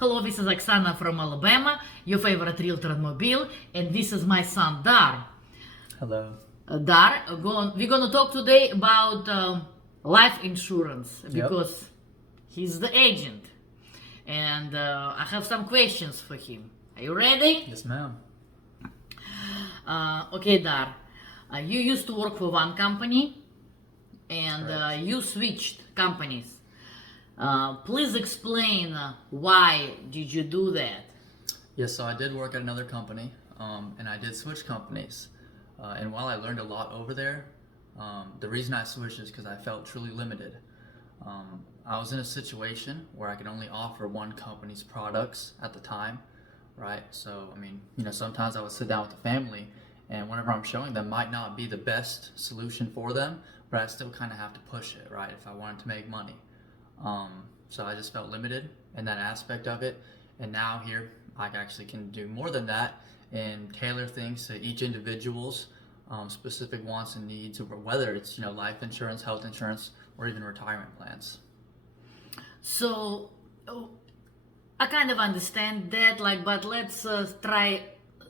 Hello, this is Oksana from Alabama, your favorite realtor and mobile, and this is my son Dar. Hello. Dar, we're gonna talk today about life insurance because he's the agent, and I have some questions for him. Are you ready? Yes, ma'am. Okay, Dar. You used to work for one company, and Correct. you switched companies. Please explain why did you do that? Yes, so I did work at another company, and I did switch companies. And while I learned a lot over there, the reason I switched is because I felt truly limited. I was in a situation where I could only offer one company's products at the time, right? So, sometimes I would sit down with the family, and whatever I'm showing them might not be the best solution for them, but I still kind of have to push it, right? If I wanted to make money. So I just felt limited in that aspect of it, and now here I actually can do more than that and tailor things to each individual's specific wants and needs, or whether it's life insurance, health insurance, or even retirement plans. So I kind of understand that, but let's try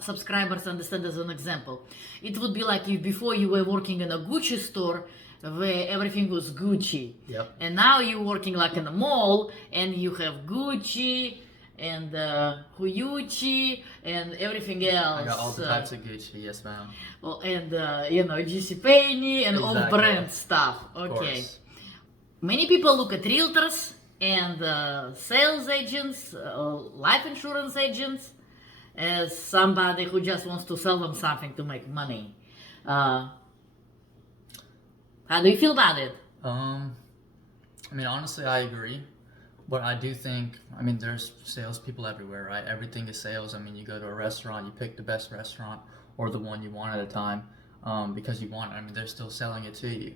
subscribers understand as an example. It would be like if before you were working in a Gucci store where everything was Gucci. Yep. And now you're working like in a mall and you have Gucci and Huyuchi and everything else. I got all the types of Gucci, yes ma'am. Well, and JCPenney and Exactly. off-brand stuff. Of Okay. course. Many people look at realtors and sales agents, life insurance agents, as somebody who just wants to sell them something to make money. How do you feel about it? Honestly, I agree. But I do think, there's salespeople everywhere, right? Everything is sales. You go to a restaurant, you pick the best restaurant or the one you want at a time because you want it. They're still selling it to you.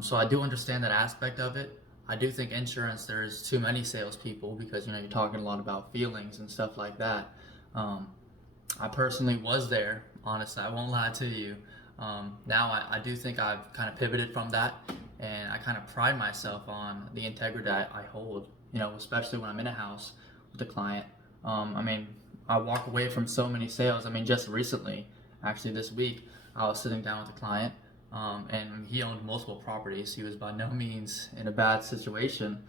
So I do understand that aspect of it. I do think insurance, there's too many salespeople because, you're talking a lot about feelings and stuff like that. I personally was there, honestly, I won't lie to you. Now I do think I've kind of pivoted from that, and I kind of pride myself on the integrity I hold, especially when I'm in a house with a client. I walk away from so many sales. Just recently, actually this week, I was sitting down with a client, and he owned multiple properties. He was by no means in a bad situation.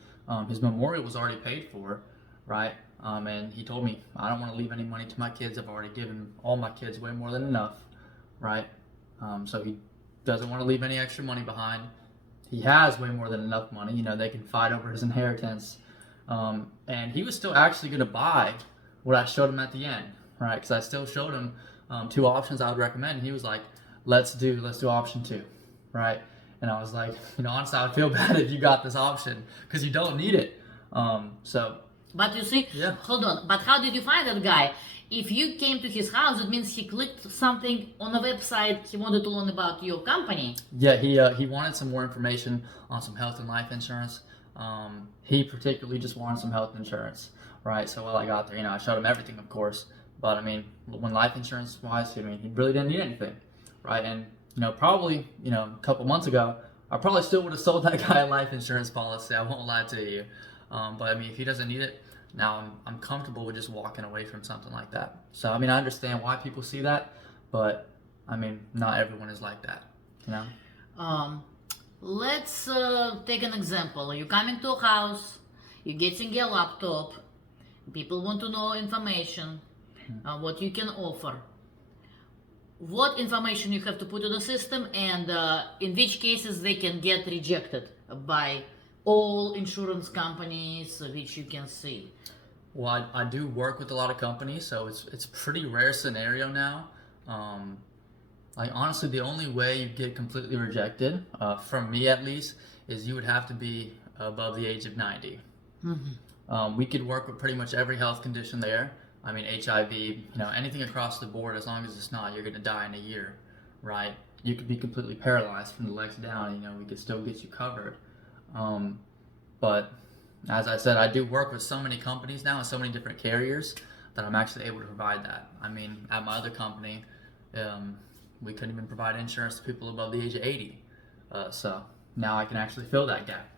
His memorial was already paid for, right? And he told me, I don't want to leave any money to my kids. I've already given all my kids way more than enough, right? So he doesn't want to leave any extra money behind. He has way more than enough money. They can fight over his inheritance. And he was still actually going to buy what I showed him at the end, right? Because I still showed him two options I would recommend. And he was like, let's do option 2, right? And I was like, honestly, I would feel bad if you got this option because you don't need it. But you see, Yeah. Hold on, but how did you find that guy? If you came to his house, it means he clicked something on the website, he wanted to learn about your company. Yeah, he wanted some more information on some health and life insurance. He particularly just wanted some health insurance, right? So while I got there, I showed him everything, of course. But when life insurance wise, he really didn't need anything, right? And probably a couple months ago, I probably still would have sold that guy a life insurance policy. I won't lie to you. But if he doesn't need it, now I'm comfortable with just walking away from something like that. So I understand why people see that, but not everyone is like that, Let's take an example. You come into a house, you're getting a laptop, people want to know information, what you can offer. What information you have to put in the system, and in which cases they can get rejected by all insurance companies, which you can see. Well, I do work with a lot of companies, so it's a pretty rare scenario now. Honestly, the only way you get completely rejected, from me at least, is you would have to be above the age of 90. We could work with pretty much every health condition there. HIV, anything across the board, as long as it's not, you're going to die in a year, right? You could be completely paralyzed from the legs down, we could still get you covered. But as I said, I do work with so many companies now and so many different carriers that I'm actually able to provide that. At my other company, we couldn't even provide insurance to people above the age of 80. So now I can actually fill that gap.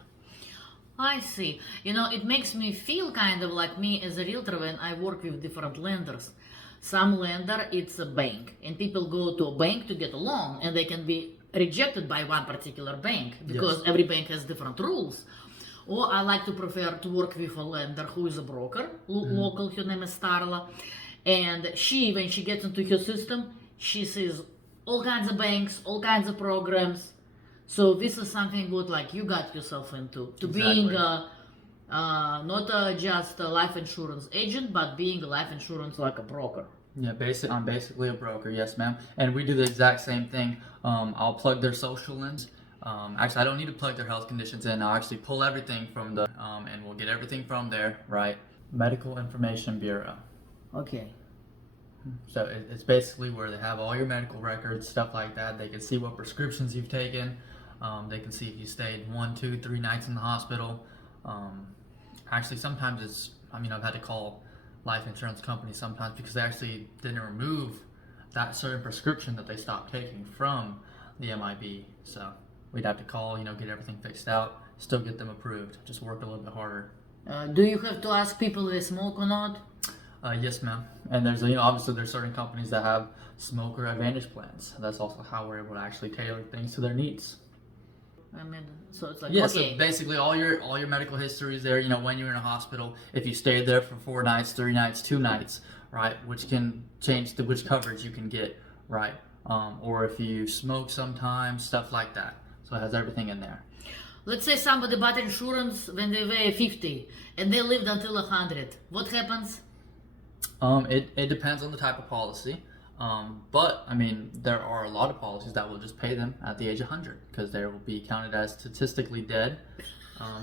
I see. It makes me feel kind of like me as a realtor when I work with different lenders. Some lender, it's a bank, and people go to a bank to get a loan, and they can be rejected by one particular bank because Yes. every bank has different rules. Or I like to prefer to work with a lender who is a broker, local, her name is Starla, and she, when she gets into her system, she sees all kinds of banks, all kinds of programs. So this is something good, like you got yourself into, to being not just a life insurance agent, but being a life insurance like a broker. Yeah, I'm basically a broker, yes, ma'am. And we do the exact same thing. I'll plug their social in. Actually, I don't need to plug their health conditions in. I'll actually pull everything from and we'll get everything from there, right? Medical Information Bureau. Okay. So it's basically where they have all your medical records, stuff like that. They can see what prescriptions you've taken. They can see if you stayed 1, 2, 3 nights in the hospital. Actually, sometimes I've had to call life insurance companies sometimes because they actually didn't remove that certain prescription that they stopped taking from the MIB. So we'd have to call, get everything fixed out, still get them approved, just work a little bit harder. Do you have to ask people if they smoke or not? Yes, ma'am. And there's, obviously there's certain companies that have smoker advantage plans. That's also how we're able to actually tailor things to their needs. So it's like, Yeah, okay. so basically all your medical history is there, when you're in a hospital, if you stayed there for 4 nights, 3 nights, 2 nights, right, which can change which coverage you can get, right, or if you smoke sometimes, stuff like that. So it has everything in there. Let's say somebody bought insurance when they were 50 and they lived until 100. What happens? It depends on the type of policy. But there are a lot of policies that will just pay them at the age of 100 because they will be counted as statistically dead.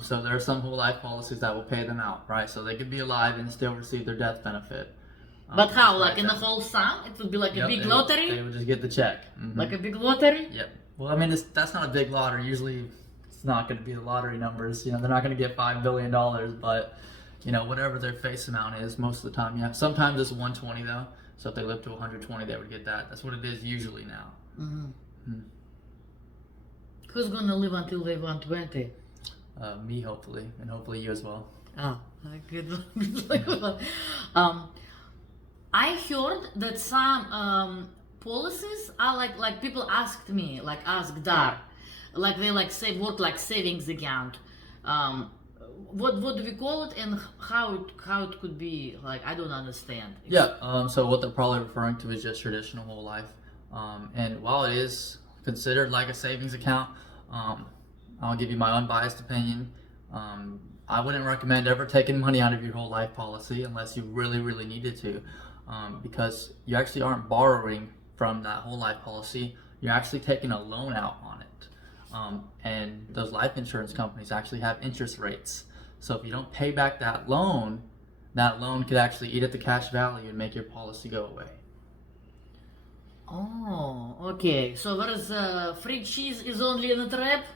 So there are some whole life policies that will pay them out, right? So they could be alive and still receive their death benefit. But how? Like in the whole sum? It would be like a big lottery? They would just get the check. Mm-hmm. Like a big lottery? Yep. Well, that's not a big lottery. Usually it's not going to be the lottery numbers. They're not going to get $5 billion, but whatever their face amount is, most of the time, yeah. Sometimes it's 120 though. So if they live to 120, they would get that. That's what it is usually now. Mm-hmm. Who's gonna live until they're 120? Me, hopefully, and hopefully you as well. Oh, good. I heard that some policies are like people asked me, like ask Dar, like they work like savings account. What do we call it, and how it could be? Like, I don't understand. Yeah. So what they're probably referring to is just traditional whole life. And while it is considered like a savings account, I'll give you my unbiased opinion. I wouldn't recommend ever taking money out of your whole life policy unless you really, really needed to, because you actually aren't borrowing from that whole life policy. You're actually taking a loan out on it. And those life insurance companies actually have interest rates. So if you don't pay back that loan could actually eat at the cash value and make your policy go away. Oh, okay. So whereas free cheese is only in a trap?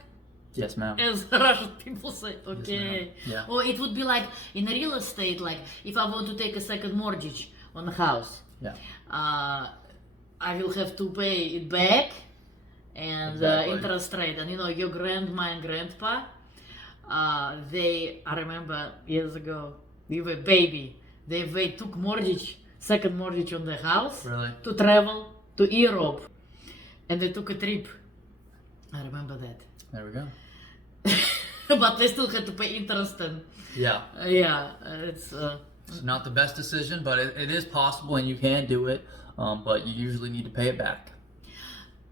Yes, ma'am. As Russian people say, okay. Yes, ma'am. Yeah. Or it would be like in real estate, like if I want to take a second mortgage on a house, Yeah. I will have to pay it back and Exactly. interest rate. And your grandma and grandpa, I remember years ago, we were baby. They took second mortgage on the house Really? to travel to Europe. And they took a trip. I remember that. There we go. But they still had to pay interest and Yeah. it's It's not the best decision, but it is possible and you can do it. But you usually need to pay it back.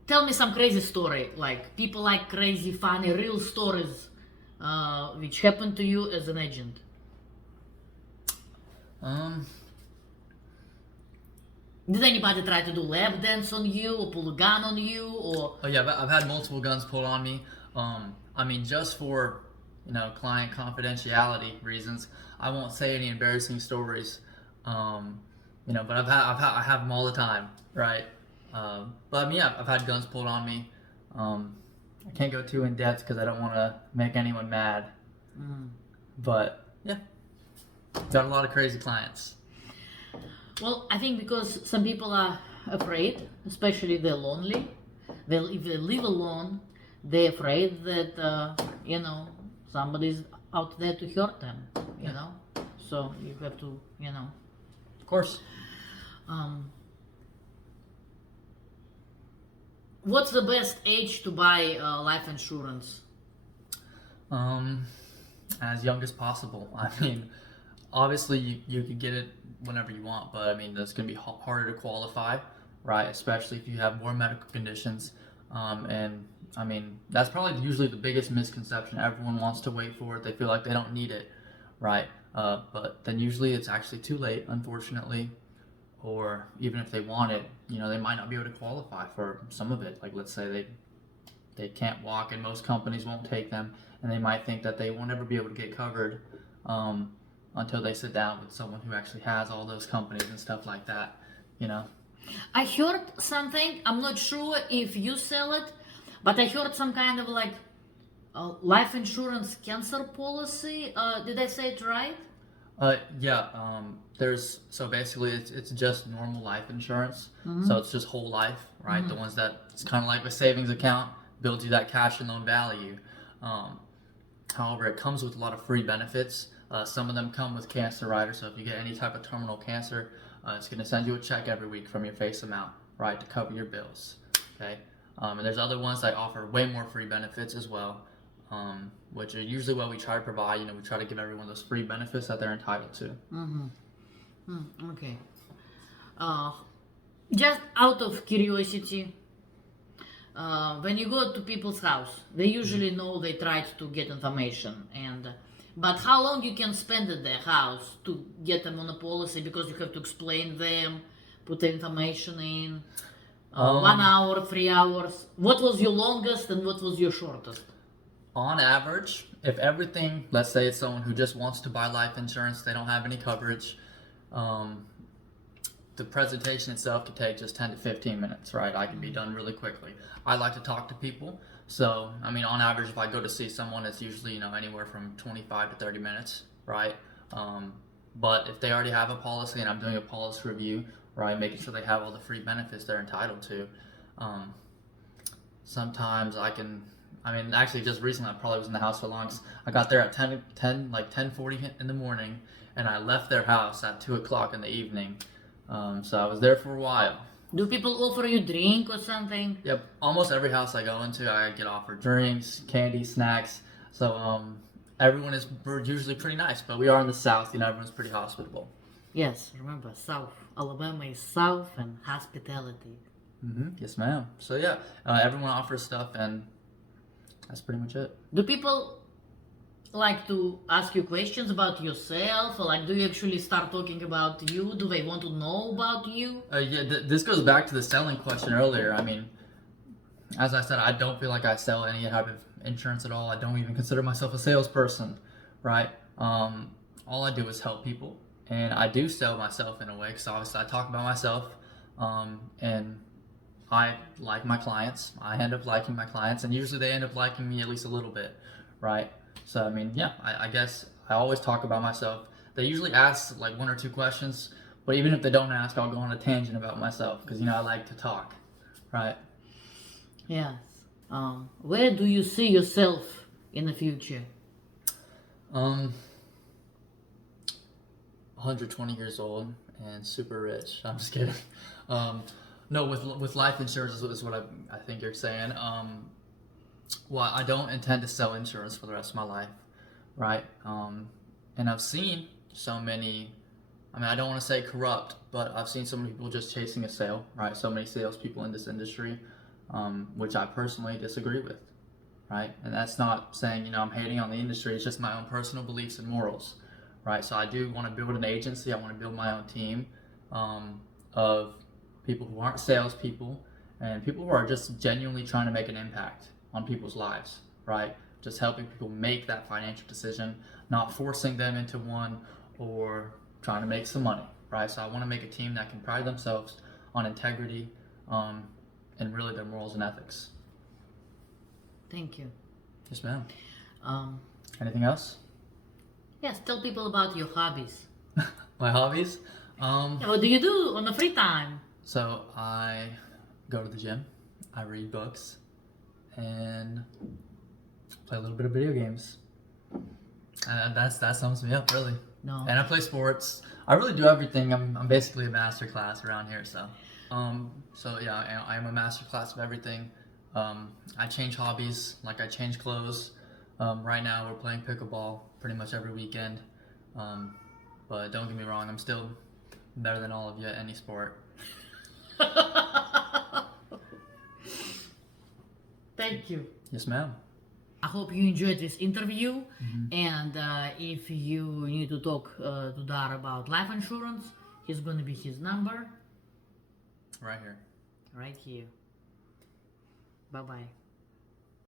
Tell me some crazy story, like people like crazy, funny, real stories, which happened to you as an agent. Did anybody try to do lap dance on you or pull a gun on you or? Oh yeah, I've had multiple guns pulled on me. Just for client confidentiality reasons, I won't say any embarrassing stories. But I have them all the time, right? I've had guns pulled on me. I can't go too in depth because I don't want to make anyone mad. But yeah, got a lot of crazy clients. Well, I think because some people are afraid, especially if they're lonely. If they live alone, they're afraid that somebody's out there to hurt them, you Yeah. know. So you have to, you know. Of course. Um, what's the best age to buy life insurance? Um, as young as possible. I mean, obviously you could get it whenever you want, but I mean that's gonna be harder to qualify, right? Especially if you have more medical conditions. And I mean that's probably usually the biggest misconception. Everyone wants to wait for it. They feel like they don't need it, right? But then usually it's actually too late, unfortunately. Or even if they want it, you know, they might not be able to qualify for some of it. Like let's say they can't walk and most companies won't take them, and they might think that they won't ever be able to get covered until they sit down with someone who actually has all those companies and stuff like that, you know. I heard something. I'm not sure if you sell it, but I heard some kind of like life insurance cancer policy. Did I say it right? Yeah, there's so basically it's just normal life insurance. So it's just whole life, right? The ones that it's kind of like a savings account, builds you that cash and loan value. However, it comes with a lot of free benefits. Some of them come with cancer riders. So if you get any type of terminal cancer, it's going to send you a check every week from your face amount, right, to cover your bills. Okay, and there's other ones that offer way more free benefits as well, which are usually what we try to provide. You know, we try to give everyone those free benefits that they're entitled to. Okay. Just out of curiosity, when you go to people's house, they usually know they tried to get information, and but how long you can spend at their house to get them on a policy because you have to explain them, put the information in. 1 hour, 3 hours. What was your longest and what was your shortest? On average, if everything, let's say it's someone who just wants to buy life insurance, they don't have any coverage, the presentation itself could take just 10 to 15 minutes, right? I can be done really quickly. I like to talk to people. So, I mean, on average, if I go to see someone, it's usually, you know, anywhere from 25 to 30 minutes, right? But if they already have a policy and I'm doing a policy review, right, making sure they have all the free benefits they're entitled to, sometimes actually just recently I probably was in the house for long. I got there at 10:40 in the morning, and I left their house at 2 o'clock in the evening. So I was there for a while. Do people offer you drink or something? Yep, almost every house I go into, I get offered drinks, candy, snacks. So we're usually pretty nice, but we are in the South, you know, everyone's pretty hospitable. Yes, remember, South. Alabama is South and hospitality. Yes, ma'am. So yeah, everyone offers stuff, and that's pretty much it. Do people like to ask you questions about yourself, or like do you actually start talking about you? Do they want to know about you? Yeah, this goes back to the selling question earlier. I mean, as I said, I don't feel like I sell any type of insurance at all. I don't even consider myself a salesperson, right? All I do is help people, and I do sell myself in a way, because obviously I talk about myself, and I like my clients. I end up liking my clients, and usually they end up liking me at least a little bit, right? So, I mean, yeah, I guess I always talk about myself. They usually ask like 1 or 2 questions, but even if they don't ask, I'll go on a tangent about myself because, you know, I like to talk, right? Yes. Where do you see yourself in the future? 120 years old and super rich. I'm just kidding. No, with life insurance is what I think you're saying. Well, I don't intend to sell insurance for the rest of my life, right? And I've seen so many, I mean, I don't want to say corrupt, but I've seen so many people just chasing a sale, right? So many salespeople in this industry, which I personally disagree with, right? And that's not saying, you know, I'm hating on the industry. It's just my own personal beliefs and morals, right? So I do want to build an agency. I want to build my own team of people who aren't salespeople and people who are just genuinely trying to make an impact on people's lives, right? Just helping people make that financial decision, not forcing them into one or trying to make some money, right? So I want to make a team that can pride themselves on integrity and really their morals and ethics. Thank you. Yes, ma'am. Um, Anything else? yes, tell people about your hobbies. My hobbies? Yeah, what do you do on the free time? So I go to the gym, I read books, and play a little bit of video games. That sums me up really. No. And I play sports. I really do everything. I'm basically a master class around here. So yeah, I am a master class of everything. I change hobbies, like I change clothes. Right now we're playing pickleball pretty much every weekend. But don't get me wrong, I'm still better than all of you at any sport. Thank you. Yes, ma'am. I hope you enjoyed this interview. And if you need to talk to Dar about life insurance, he's going to be his number Right here. right here. Bye bye.